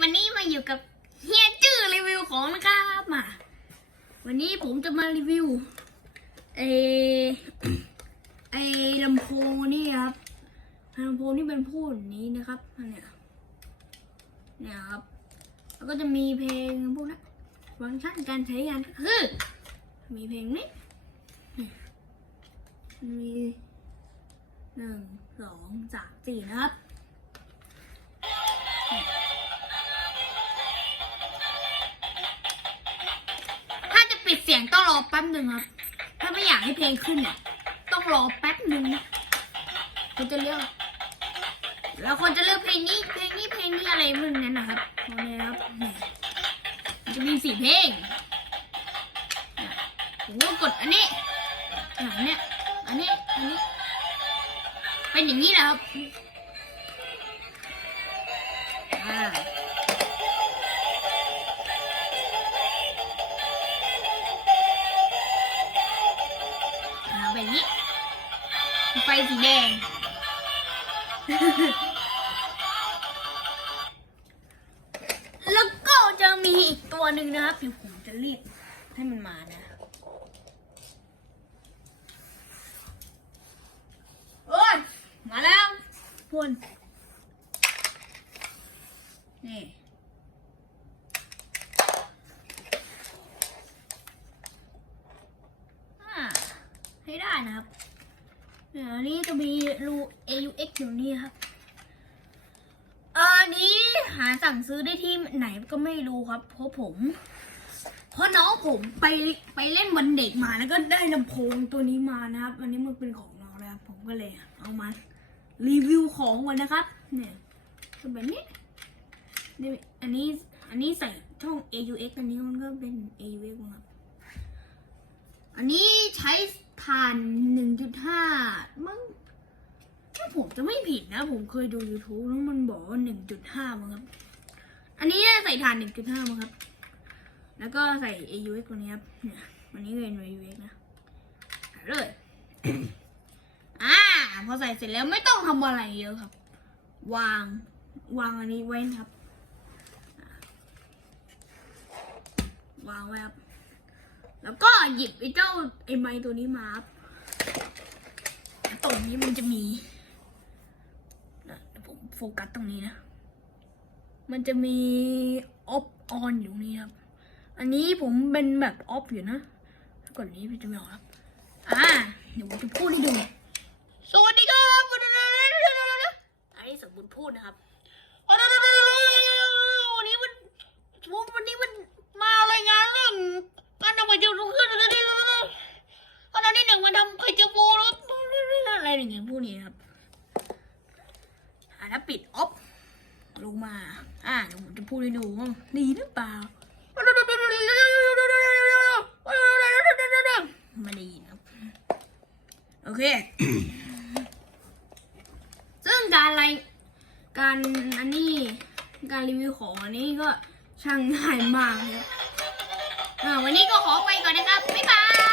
วันนี้มาอยู่กับเฮียจื้อรีวิวของนะครับมาวันนี้ผมจะมารีวิวไอไอลำโพงนี่ครับลำโพงนี่เป็นพูดนี้นะครับอันเนี่ยเนี่ยครับ แล้วก็จะมีเพลงพวกนั้นฟังก์ชันการใช้งานก็คือมีเพลงนี้มีหนึ่งสองสามสี่นะครับ ปิดเสียงต้องรอแป๊บหนึ่งครับ ถ้าไม่อยากให้เพลงขึ้นเนี่ยต้องรอแป๊บหนึ่งนะคุณจะเลือกแล้วคนจะเลือกเพลงนี้เพลงนี้เพลงนี้อะไรมึงนั้นนะครับโอเคครับจะมีสี่เพลงเนี่ยผมก็กดอันนี้อันเนี้ยอันนี้อันนี้เป็นอย่างนี้นะครับ ไฟสีแดง แล้วก็จะมีอีกตัวหนึ่งนะครับเดี๋ยวผมจะรีบให้มันมานะโอ้ยมาแล้วพนนี่ให้ได้นะครับ เดี๋ยวอันนี้จะมีรู AUX อยู่นี่ครับอันนี้หาสั่งซื้อได้ที่ไหนก็ไม่รู้ครับ เพราะผม เพราะน้องผมไปไปเล่นวันเด็กมาแล้วก็ได้ลำโพงตัวนี้มานะครับอันนี้มันเป็นของน้องนะครับผมก็เลยเอามารีวิวของก่อนนะครับ เนี่ยเป็นแบบนี้นี่อันนี้อันนี้ใส่ช่อง AUX อันนี้มันก็เป็น AUX ครับอันนี้ใช้ ผ่าน 1.5 มั้งถ้าผมจะไม่ผิดนะ ผมเคยดู YouTube แล้วมันบอกว่า 1.5 มั้งครับ อันนี้ใส่ฐาน 1.5 มั้งครับ แล้วก็ใส่ AUX ตัวนี้ครับเนี่ยอันนี้เป็น AUX นะเลยอ่าพอใส่เสร็จแล้วไม่ต้องทำอะไรเยอะครับ วาง วางอันนี้ไว้นครับ วางไว้ครับ แล้วก็หยิบไอ้เจ้าไอ้ไม้ตัวนี้มาครับตรงนี้มันจะมีนะผมโฟกัสตรงนี้นะ มันจะมีออฟออนอยู่นี่ครับ อันนี้ผมเป็นแบบออฟอยู่นะถ้ากดนี้พี่จะไม่ออกครับ อ่า เดี๋ยวผมจะพูดให้ดู สวัสดีครับอันนี้สมบูรณ์พูดนะครับ วันนี้มันวันนี้มันมารายงานเรื่องการทำไข่เจียวลูกขึ้นตอนนั้นที่หนึ่งมันทำไข่เจียวฟูแล้ว อะไรอย่างนี้พูดนี้ครับแล้วปิดออฟลงมา อ่าเดี๋ยวผมจะพูดให้ดูว่าดีหรือเปล่าไม่ด้ยินครับโอเค ซึ่งการอะไรการอันนี้การรีวิวของอันนี้ก็ช่างง่ายมากเลยอ่าวันนี้ก็ขอไปก่อนนะครับ บ๊ายบาย